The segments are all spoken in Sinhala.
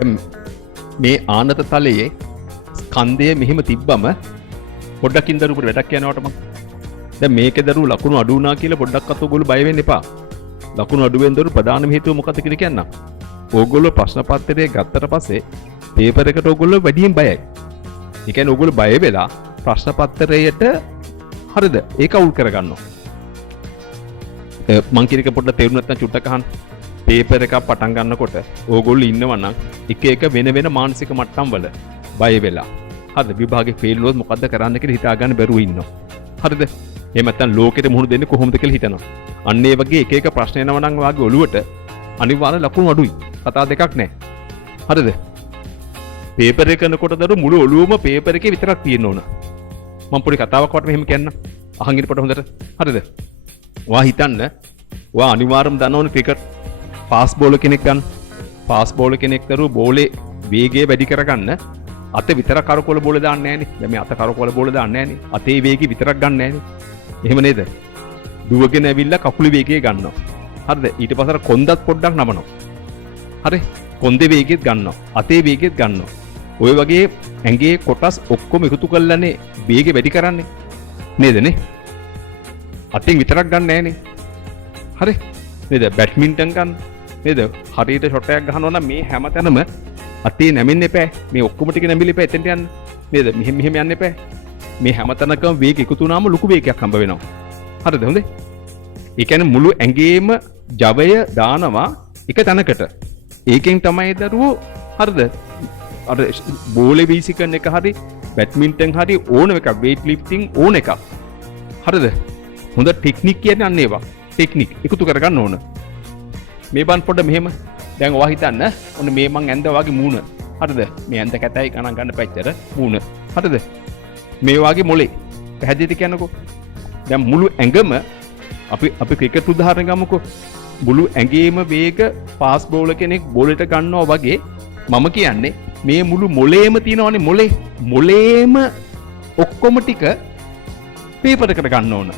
මේ ආනත තලයේ ස්කන්ධය මෙහෙම තිබ්බම පොඩ්ඩකින් දරුවකට වැඩක් යනවට මම දැන් මේකේ දරුව ලකුණු අඩු වුණා කියලා පොඩ්ඩක්වත් ඔයගොල්ලෝ බය වෙන්න එපා. ලකුණු අඩු වෙන දරුව ප්‍රධානම හේතුව මොකක්ද කියලා කියන්නම්. ඕගොල්ලෝ ප්‍රශ්න පත්‍රය ගත්තට පස්සේ පේපර් එකට ඕගොල්ලෝ වැඩියෙන් බයයි. ඒ කියන්නේ ඕගොල්ලෝ බය වෙලා ප්‍රශ්න පත්‍රයට හරිද? ඒක අවුල් කරගන්නවා. මං කියන එක පොඩ්ඩක් තේරුම් නැත්නම් චුට්ටක් අහන්න. පේපර් එකක් පටන් ගන්නකොට ඕගොල්ලෝ ඉන්නවා නම් එක එක වෙන වෙන මානසික මට්ටම් වල බය වෙලා. හරිද? විභාගේ ෆේල් වුණොත් මොකද්ද කරන්න කියලා හිතා ගන්න බැරුව ඉන්නවා. හරිද? එහෙම නැත්නම් ලෝකෙට මුහුණ දෙන්නේ කොහොමද කියලා හිතනවා. අන්න ඒ වගේ එක එක ප්‍රශ්න එනවා නම් වාගේ ඔළුවට අනිවාර්ය ලකුණු අඩුයි. කතා දෙකක් නැහැ. හරිද? පේපර් එක කරනකොට දරු මුළු ඔළුවම පේපර් එකේ විතරක් තියෙන්න ඕන. මම පොඩි කතාවක් වට මෙහෙම කියන්නම්. අහන් ඉන්නකොට හොඳට. හරිද? ඔයා හිතන්න ඔයා අනිවාර්යයෙන්ම දන්නවනේ ක්‍රිකට් ෆාස්ට් බෝලර් කෙනෙක් ගන්න. ෆාස්ට් බෝලර් කෙනෙක් දරු බෝලේ වේගය වැඩි කරගන්න අත විතරක් කරකවල බෝල දාන්නේ නැහනේ. දැන් මේ අත කරකවල බෝල දාන්නේ නැහනේ. අතේ වේගය විතරක් ගන්න නැහනේ. එහෙම නේද? දුවගෙන ඇවිල්ලා කකුලේ වේගය ගන්නවා. හරිද? ඊට පස්සේ කොන්දත් පොඩ්ඩක් නමනවා. හරි? කොන්දේ වේගෙත් ගන්නවා. අතේ වේගෙත් ගන්නවා. ඔය වගේ ඇඟේ කොටස් ඔක්කොම එකතු කරලානේ වේගය වැඩි කරන්නේ. නේදනේ? අතින් විතරක් ගන්න නැහනේ. හරි? නේද? බැඩ්මින්ටන් ගන්න. නේද? හරියට ෂොට් එකක් ගහනවා නම් මේ හැමතැනම අතේ නැමෙන්න එපා. මේ ඔක්කොම ටික නැමිලා එපා එතෙන්ට යන්න. නේද? මෙහෙම යන්න එපා. මේ හැමතැනකම වේග එකතු වුණාම ලොකු වේගයක් හම්බ වෙනවා. හරිද? හොඳේ. ඒ කියන්නේ මුළු ඇඟේම ජවය දානවා එක තැනකට. ඒකෙන් තමයි දරුවෝ හරිද? අර බෝලේ වීසි කරන එක හරි බැඩ්මින්ටන් හරි ඕන එකක් weight lifting ඕන එකක්. හරිද? හොඳ ටෙක්නික් කියන්නේ අන්න ඒවා. ටෙක්නික් එකතු කරගන්න ඕන. මේ බන් පොඩ මෙහෙම දැන් ඔයා හිතන්න ඔන්න මේ මං ඇඳ වගේ මූණ. හරිද? මේ ඇඳ කැතයි ගණන් ගන්න පැච්චර මූණ. හරිද? මේ වගේ මොලේ. පැහැදිලිද කියන්නකෝ. දැන් මුළු ඇඟම අපි ක්‍රිකට් උදාහරණ ගමුකෝ. මුළු ඇඟේම වේග ෆාස්ට් බෝලර් කෙනෙක් බෝලෙට ගන්නවා වගේ මම කියන්නේ මේ මුළු මොලේම තියෙනවනේ මොලේම ඔක්කොම ටික පේපර් එකට ගන්න ඕන.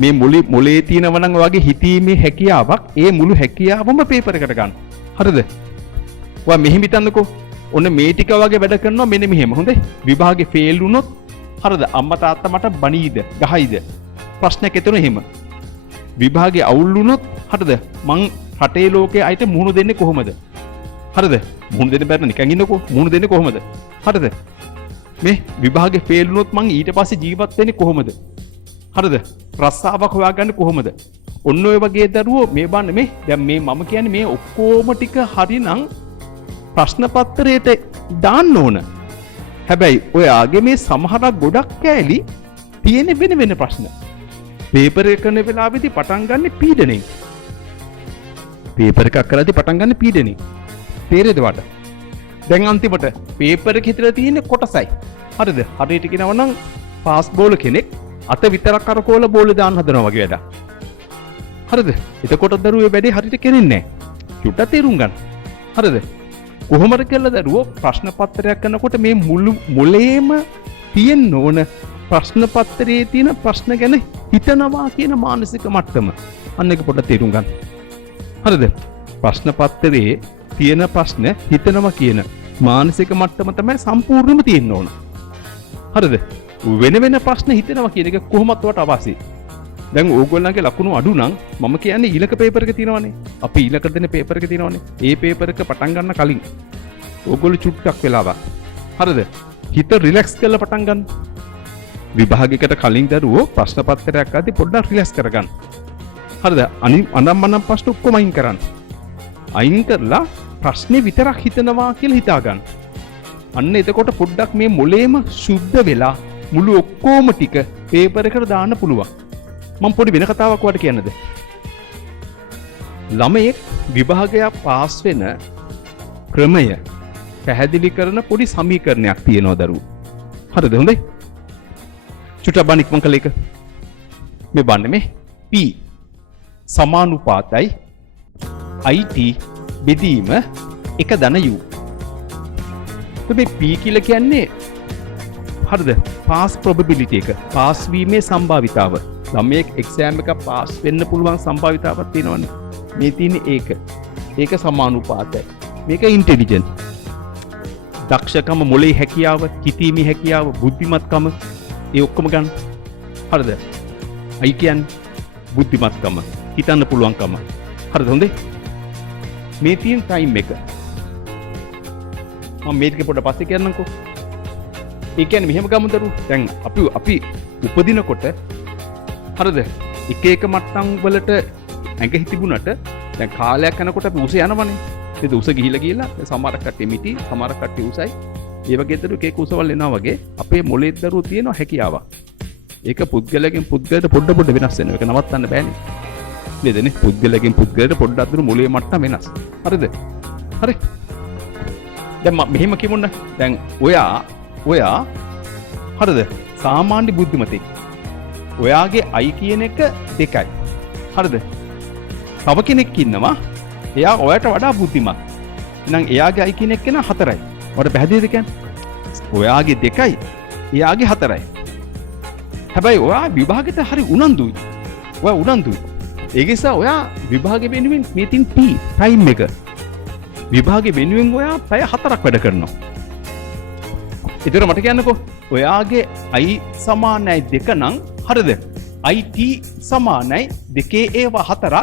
මේ මොලේ තියෙනවා නම් වගේ හිතීමේ හැකියාවක් ඒ මුළු හැකියාවම පේපර් එකට ගන්න. හරිද? ඔයා මෙහෙම හිතන්නකෝ. ඔන්න මේ ටික වගේ වැඩ කරනවා මෙන්න මෙහෙම. හොඳේ? විභාගේ ෆේල් වුණොත් හරිද? අම්මා තාත්තා මට බනීද? ගහයිද? ප්‍රශ්නයක් එතන එහෙම. විභාගේ අවුල් වුණොත් හරිද? මං රටේ ලෝකයේ අයිට මුහුණ දෙන්නේ කොහොමද? හරිද? මුහුණ දෙන්න බැරි නිකන් ඉන්නකෝ. මුහුණ දෙන්නේ කොහොමද? හරිද? මේ විභාගේ ෆේල් වුණොත් මං ඊට පස්සේ ජීවත් වෙන්නේ කොහොමද? හරිද? රස්සාවක් හොයාගන්නේ කොහොමද? ඔන්න ඔය වගේ දරුවෝ මේ බන්න මේ දැන් මේ මම කියන්නේ මේ ඔක්කොම ටික හරිනම් ප්‍රශ්න පත්‍රයට දාන්න ඕන. හැබැයි ඔයාගේ මේ සමහරක් ගොඩක් කෑලි තියෙන වෙන වෙන ප්‍රශ්න. පේපර් එක කරන වෙලාවෙදී පටන් ගන්න පීඩණයෙන්. පේපර් එකක් කරද්දී පටන් ගන්න පීඩණයෙන්. තේරෙද වට? දැන් අන්තිමට පේපර් එක හිතලා තියෙන කොටසයි. හරිද? හරියට කියනවා නම් ෆාස්ට් බෝලර් කෙනෙක් අත විතරක් කරකවල බෝලේ දාන්න හදනවා වගේ වැඩක්. හරිද? එතකොට දරුවෝ වැඩේ හරියට කරන්නේ නැහැ. චුට්ටක් තේරුම් ගන්න. හරිද? කොහොමද කියලා දරුවෝ ප්‍රශ්න පත්‍රයක් කරනකොට මේ මුළු මොලේම තියෙන්න ඕන ප්‍රශ්න පත්‍රයේ තියෙන ප්‍රශ්න ගැන හිතනවා කියන මානසික මට්ටම. අන්න එක පොඩ්ඩක් තේරුම් ගන්න. හරිද? ප්‍රශ්න පත්‍රයේ තියෙන ප්‍රශ්න හිතනවා කියන මානසික මට්ටම තමයි සම්පූර්ණයෙන්ම තියෙන්න ඕන. හරිද? වෙන වෙන ප්‍රශ්න හිතනවා කියන එක කොහොමත් වට අවශ්‍යයි. දැන් ඕගොල්ලන්ගේ ලකුණු අඩු නම් මම කියන්නේ ඊළඟ පේපර් එක තියෙනවනේ. අපි ඊළඟ දෙන පේපර් එක තියෙනවනේ. ඒ පේපර් එක පටන් ගන්න කලින් ඕගොල්ලෝ චුට්ටක් වෙලාවක්. හරිද? හිත රිලැක්ස් කරලා පටන් ගන්න. විභාගයකට කලින් දරුවෝ ප්‍රශ්න පත්‍රයක් අදී පොඩ්ඩක් රිලැක්ස් කරගන්න. හරිද? අනම්මනම් ප්‍රශ්න ඔක්කොම අයින් කරන්න. අයින් කරලා ප්‍රශ්නේ විතරක් හිතනවා කියලා හිතා ගන්න. අන්න එතකොට පොඩ්ඩක් මේ මොලේම සුද්ධ වෙලා මුළු ඔක්කොම ටික පේපර් එකට දාන්න පුළුවන්. මම පොඩි වෙන කතාවක් වට කියන්නද? ළමයෙක් විභාගයක් පාස් වෙන ක්‍රමය පැහැදිලි කරන පොඩි සමීකරණයක් තියෙනවා දරුවෝ. හරිද? හොඳයි. චුට්ටක් බලන්න ඉක්මන් කළ එක. මේ බලන්න මේ P සමානුපාතයි IT බෙදීම 1 ධන U. මේ P කියලා කියන්නේ හරිද? පාස් probability එක. පාස් වීමේ සම්භාවිතාව. ළමයෙක් එක්සෑම් එක පාස් වෙන්න පුළුවන් සම්භාවිතාවක් තියෙනවනේ. මේ තියෙන්නේ ඒක. ඒක සමානුපාතයි. මේක ඉන්ටෙලිජන්ට්. දක්ෂකම, මොලේ හැකියාව, හිතීමේ හැකියාව, බුද්ධිමත්කම ඒ ඔක්කොම ගන්න. හරිද? අයි කියන්නේ බුද්ධිමත්කම, හිතන්න පුළුවන්කම. හරිද? හොඳේ. මේ තියෙන ටයිම් එක මම මේක පොඩ පස්සේ කියන්නම්කෝ. ඒ කියන්නේ මෙහෙම ගමු දරුවෝ. දැන් අපි උපදිනකොට හරිද? එක එක මට්ටම් වලට ඇඟ හිතිබුණට දැන් කාලයක් යනකොට අපි උස යනවනේ. ඒක උස ගිහිලා සමහරක් කට්ටිය මිටි, සමහරක් කට්ටිය උසයි. ඒ වගේ දරුවෝ එක එක උසවල් එනවා වගේ අපේ මොලේ දරුවෝ තියෙන හැකියාවක්. ඒක පුද්ගලයෙන් පුද්ගලයට පොඩ වෙනස් වෙනවා. ඒක නවත්තන්න බෑනේ. නේදනේ? පුද්ගලයෙන් පුද්ගලයට පොඩ්ඩක් අතර මොලේ මට්ටම වෙනස්. හරිද? හරි. දැන් මම මෙහෙම කියමුන්න. දැන් ඔයා හරිද? සාමාන්‍ය බුද්ධිමතෙක්. ඔයාගේ අයි කියන එක 2යි. හරිද? තව කෙනෙක් ඉන්නවා. එයා ඔයාට වඩා බුද්ධිමත්. එහෙනම් එයාගේ අයි කියන එක න 4යි. ඔයාලට පැහැදිලිද කියන්නේ? ඔයාගේ 2යි, එයාගේ 4යි. හැබැයි ඔයා විභාගෙට හරි උනන්දුයි. ඔයා උනන්දුයි. ඒ නිසා ඔයා විභාගෙ වෙනුවෙන් මේ තින් ටයිම් එක විභාගෙ වෙනුවෙන් ඔයා පැය 4ක් වැඩ කරනවා. ඒතර මට කියන්නකෝ ඔයාගේ i සමානයි 2 නම් හරිද? it සමානයි 2 ඒවා 4ක්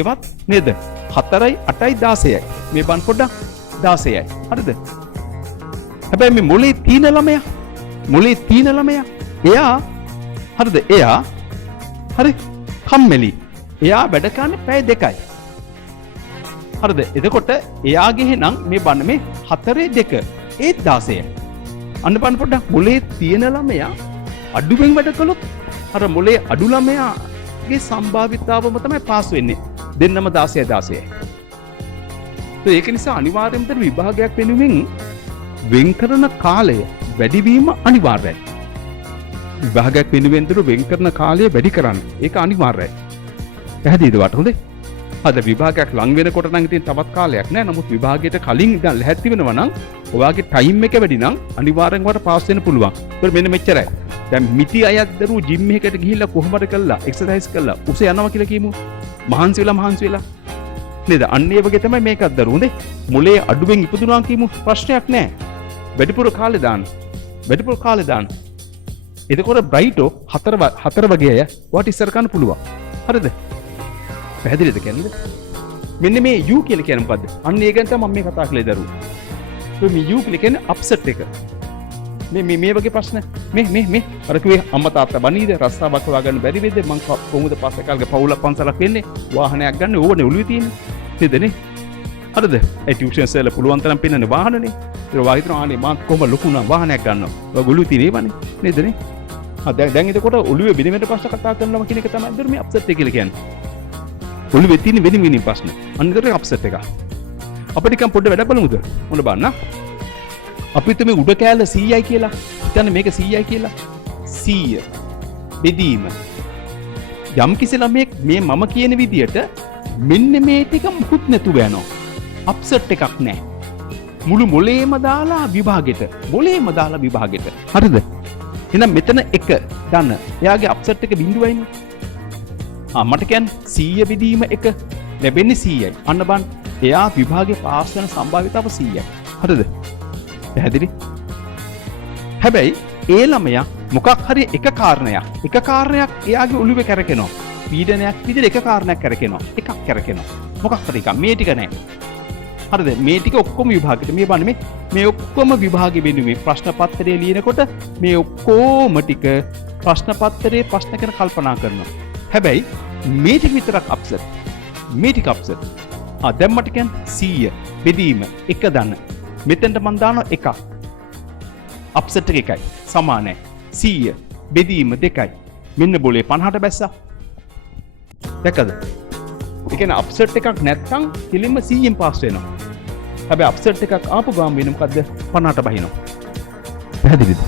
එවත් නේද? 4යි 8යි 16යි. මේ බන් පොඩ්ඩක් 16යි. හරිද? හැබැයි මේ මොලේ තීන ළමයා එයා හරිද? එයා හරි කම්මැලි. එයා වැඩ කරන්නේ පැය 2යි. හරිද? එතකොට එයාගේ නම් මේ බන්න මේ 4 2 ඒත් 16යි. අන්න බලන්න පොඩ්ඩක් මොලේ තියෙන ළමයා අඩුවෙන් වැඩ කළොත් අර මොලේ අඩු ළමයාගේ සම්භාවිතාවම තමයි පාස් වෙන්නේ. දෙන්නම 16යි. ඒක නිසා අනිවාර්යයෙන්ම විභාගයක් වෙනුවෙන් වෙන් කරන කාලය වැඩිවීම අනිවාර්යයි. විභාගයක් වෙනුවෙන් වෙන් කරන කාලය වැඩි කරන්න. ඒක අනිවාර්යයි. පැහැදිලිද වට? හොඳේ. අද විභාගයක් ලඟ වෙනකොට නම් ඉතින් තවත් කාලයක් නෑ. නමුත් විභාගයට කලින් ඉඳන් ලැහැත්ති වෙනවා නම් ඔයාගේ ටයිම් එක වැඩි නම් අනිවාර්යෙන් වට පාස් වෙන්න පුළුවන්. ඒක මෙන්න මෙච්චරයි. දැන් මිටි අයත් දරුවෝ ජිම් එකකට ගිහිල්ලා කොහොමද කළා එක්සර්සයිස් කළා උස යනවා කියලා කියමු. මහන්සි වෙලා නේද? අන්න ඒ වගේ තමයි මේකත් දරුවෝ නේ. මොලේ අඩුවෙන් ඉපදුනා කියමු ප්‍රශ්නයක් නෑ. වැඩිපුර කාලේ දාන්න. එතකොට බ්‍රයිටෝ 4 වගේ අය වට ඉස්සර ගන්න පුළුවන්. හරිද? පැහැදිලිද කියන්නේ? මෙන්න මේ U කියලා කියන්නේ මොකද්ද? අන්න ඒ ගැන තමයි මම මේ කතා කළේ දරුවෝ. මේ U කියලා කියන්නේ අප්සෙට් එක. මේ වගේ ප්‍රශ්න මේ අර කිව්වේ අම්මා තාත්තා බනීද රස්සාවක් හොයාගන්න බැරි වෙද්ද මං කොහොමද පස්සේ කාලේ පවුලක් පන්සලක් වෙන්නේ වාහනයක් ගන්න ඕනේ ඔළුවේ තියෙන්නේ නේදනේ? හරිද? ඒ ටියුෂන් සෙල් පුළුවන් තරම් පින්නනේ වාහනනේ. ඒක වාහිතන ආනේ මං කොහොම ලොකු නම් වාහනයක් ගන්නවා. ඔය ඔළුවේ තියෙනේවනේ නේදනේ? දැන් එතකොට ඔළුවේ වෙන ප්‍රශ්න කතා කරනවා කියන එක තමයි අද මේ අප්සෙට් එක කියලා කියන්නේ. ඔළුවේ තියෙන වෙන ප්‍රශ්න. අනිතට අප්සෙට් එක. අපිට නිකන් පොඩ්ඩ වැඩ බලමුද? මොන බලන්න. අපි තුමේ උඩ කෑල්ල 100යි කියලා. හිතන්න මේක 100යි කියලා. 100 බෙදීම. යම් කිසි ළමයෙක් මේ මම කියන විදියට මෙන්න මේ ටික මුකුත් නැතුව යනවා. අප්සෙට් එකක් නැහැ. මුළු මොලේම දාලා විභාගෙට. හරිද? එහෙනම් මෙතන 1 ගන්න. එයාගේ අප්සෙට් එක බිඳුවයිනේ. මට කියන්නේ 100 බෙදීම 1 ලැබෙන්නේ 100යි. අන්න බලන්න. එයා විභාගේ පාස් වෙන සම්භාවිතාව 100යි. හරිද? පැහැදිලි? හැබැයි ඒ ළමයා මොකක් හරි එක කාරණයක් එයාගේ ඔළුවේ කරකිනවා. පීඩනයක් විදිහට එක කාරණයක් කරකිනවා. එකක් කරකිනවා. මොකක් හරි එකක්. මේ ටික නෑ. හරිද? මේ ටික ඔක්කොම විභාගෙට මේ බලන්න මේ ඔක්කොම විභාගෙ වෙනුවේ ප්‍රශ්න පත්‍රයේ ලියනකොට මේ ඔක්කොම ටික ප්‍රශ්න පත්‍රයේ ප්‍රශ්න ගැන කල්පනා කරනවා. හැබැයි මේ ටික විතරක් අප්සෙට්. දැන් මට කියන්නේ 100 බෙදීම 1 දන්න. මෙතෙන්ට මම දානවා 1ක්. අප්සෙට් එක 1යි. සමානයි. 100 බෙදීම 2යි. මෙන්න බෝලේ 50ට බැස්සා. දැක්කද? ඒ කියන්නේ අප්සෙට් එකක් නැත්තම් කෙලින්ම 100ෙන් පාස් වෙනවා. හැබැයි අප්සෙට් එකක් ආපු ගාම වෙන මොකද්ද? 50ට බහිනවා. පැහැදිලිද?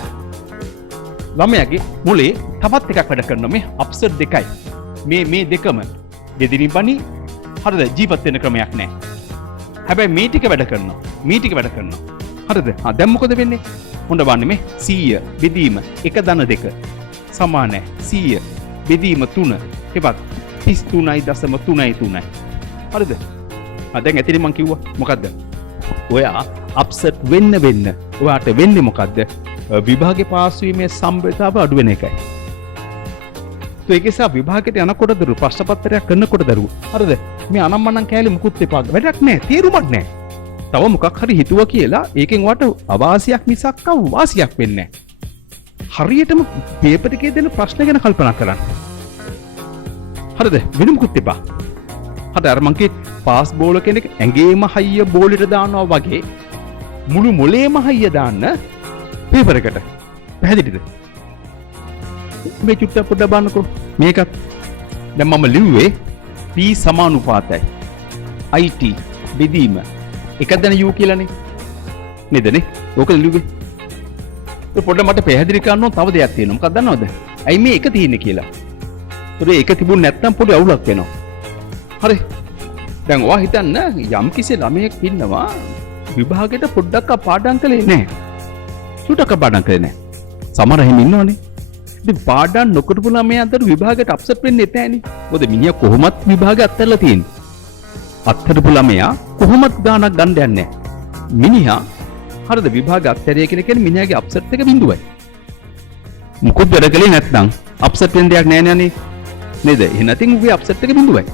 ළමයාගේ මොලේ තවත් එකක් වැඩ කරනවා. මේ අප්සෙට් 2යි. මේ දෙකම දෙදිරින් බණි හරිද? ජීවත් වෙන ක්‍රමයක් නැහැ. හැබැයි මේ ටික වැඩ කරනවා. හරිද? දැන් මොකද වෙන්නේ? හොඳ බලන්න මේ 100 බෙදීම 1 ධන 2 සමානයි 100 බෙදීම 3 එපත් 33.3. හරිද? දැන් ඇතිනේ මං කිව්වා මොකද්ද? ඔයා අප්සෙට් වෙන්න ඔයාට වෙන්නේ මොකද්ද? විභාගේ පාස් වීමේ සම්භාවිතාව අඩු වෙන එකයි. ඒක නිසා විභාගයට යනකොට දරු ප්‍රශ්න පත්‍රයක් කරනකොට දරු හරිද? මේ අනම්මනම් කෑලි මුකුත් එපා. වැඩක් නැහැ. තීරුමක් නැහැ. තව මොකක් හරි හිතුවා කියලා ඒකෙන් වට අවාසියක් මිසක් වාසියක් වෙන්නේ නැහැ. හරියටම පේපර් එකේ දෙන ප්‍රශ්න ගැන කල්පනා කරන්න. හරිද? වෙන මුකුත් එපා. හරිද? අර මං කිය පාස් බෝල කෙනෙක් ඇඟේම හයිය බෝලෙට දානවා වගේ මුළු මොලේම හයිය දාන්න පේපර් එකට. පැහැදිලිද? මේ චුට්ටක් පොඩ්ඩක් බලන්නකෝ. මේකත් දැන් මම ලිව්වේ P සමානුපාතයි IT බෙදීම එකදෙන U කියලානේ. නේදනේ? ඕක ලිව්වේ. ඒ පොඩ්ඩක් මට පැහැදිලි කරන්න ඕන තව දෙයක් තියෙනවා. මොකක්ද දන්නවද? ඇයි මේ එක තියෙන්නේ කියලා. ඒක තිබුණ නැත්නම් පොඩි අවුලක් වෙනවා. හරි. දැන් ඔයා හිතන්න යම් කිසි ළමයෙක් ඉන්නවා විභාගෙට පොඩ්ඩක් පාඩම් කළේ නැහැ. චුට්ටක් පාඩම් කළේ නැහැ. සමහර එහෙම ඉන්නවනේ. ඉතින් පාඩම් නොකරපු ළමයා අතර විභාගයට අප්සෙට් වෙන්නේ නැහැනේ. මොකද මිනිහා කොහොමත් විභාගය අත්හැරලා තියෙන්නේ. අත්හැරපු ළමයා කොහොමත් ගාණක් ගන්න යන්නේ නැහැ. මිනිහා හරිද විභාගය අත්හැරිය කියන මිනිහාගේ අප්සෙට් එක බිඳුවයි. මොකද වැඩ කලේ නැත්නම් අප්සෙට් වෙන දෙයක් නැහැ නේද? නේද? එහෙනම් ඉතින් උගේ අප්සෙට් එක බිඳුවයි.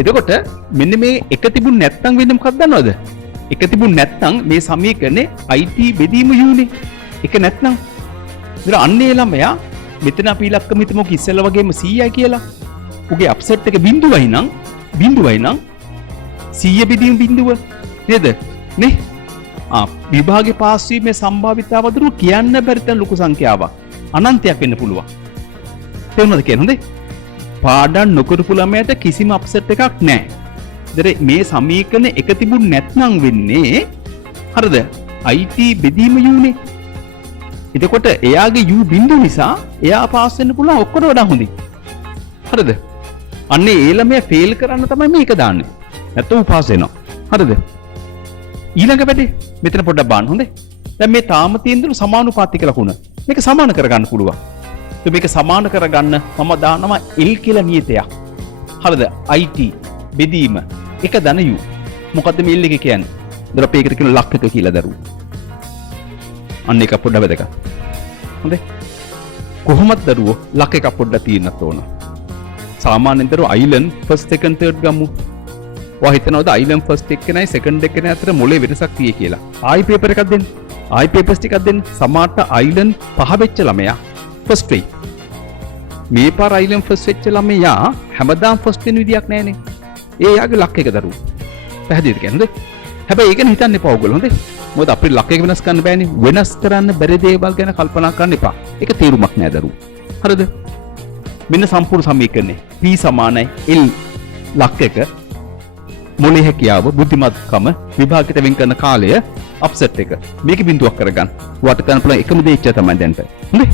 එතකොට මෙන්න මේ එක තිබුණ නැත්නම් වෙන්නේ මොකක්ද දන්නවද? එක තිබුණ නැත්නම් මේ සමීකරණේ IT බෙදීම යුනේ. එක නැත්නම් ඉතින් අන්නේ ළමයා මෙතන අපි ඉලක්කම හිතමු ඉස්සෙල්ලා වගේම 100යි කියලා. උගේ අප්සෙට් එක බිඳුවයි නම් 100 බෙදීම බිඳුව නේද? නේ? විභාගේ පාස් වීමේ සම්භාවිතාව දරු කියන්න බැරි තරම් ලොකු සංඛ්‍යාවක්. අනන්තයක් වෙන්න පුළුවන්. තේරුණාද කියන්නේ හොඳේ? පාඩම් නොකරපු ළමයට කිසිම අප්සෙට් එකක් නැහැ. ඉතින් මේ සමීකරණ එක තිබුණ නැත්නම් වෙන්නේ හරිද? IT බෙදීම යුනේ. එතකොට එයාගේ U බිඳුව නිසා එයා පාස් වෙන්න පුළුවන් ඔක්කොට වඩා හොඳින්. හරිද? අන්නේ ඒ ළමයා ෆේල් කරන්න තමයි මේක දාන්නේ. නැත්නම් පාස් වෙනවා. හරිද? ඊළඟ වැඩේ මෙතන පොඩ්ඩක් බලන්න හොඳේ. දැන් මේ තාම තියෙන දු සමානුපාතික ලකුණ. මේක සමාන කරගන්න පුළුවන්. તો මේක සමාන කරගන්න මම දානවා L කියලා නියතයක්. හරිද? IT බෙදීම එක ධන U. මොකද්ද මේ L එක කියන්නේ? දර අපේ එකට කියන ලක් එක කියලා දරුවෝ. අන්න එක පොඩ්ඩක් වැදගත්. හොඳේ. කොහොමද දරුවෝ ලක් එක පොඩ්ඩක් තියෙන්නත් ඕන. සාමාන්‍යයෙන් දරුවෝ අයිලන්ඩ් ෆස්ට් සෙකන්ඩ් තර්ඩ් ගමු. ඔයා හිතනවද අයිලන්ඩ් ෆස්ට් එකනයි සෙකන්ඩ් එකනයි අතර මොලේ වෙනසක් තියෙයි කියලා? ආයි පේපර් එකක් දෙන්න. ආයි පේපර්ස් ටිකක් දෙන්න. සමහරට අයිලන්ඩ් පහ වෙච්ච ළමයා ෆස්ට් වෙයි. මේ පාර අයිලන්ඩ් ෆස්ට් වෙච්ච ළමයා හැමදාම ෆස්ට් වෙන විදියක් නැහැනේ. ඒ යාගේ ලක් එක දරුවෝ. පැහැදිලිද කියන්නේ? හැබැයි ඒක හිතන්න එපා ඔයගොල්ලෝ හොඳේ. මොකද අපේ ලක් එක වෙනස් කරන්න බෑනේ. වෙනස් කරන්න බැරි දේවල් ගැන කල්පනා කරන්න එපා. ඒක තීරුමක් නෑ දරුවෝ. හරිද? මෙන්න සම්පූර්ණ සමීකරණය. P සමානයි L ලක් එක මොලේ හැකියාව බුද්ධිමත්කම විභාගයට වෙන් කරන කාලය අප්සෙට් එක. මේක බිඳුවක් කරගන්න. වට කරන්න පුළුවන් එකම දේ ඉච්චා තමයි දැන්ට. හොඳේ?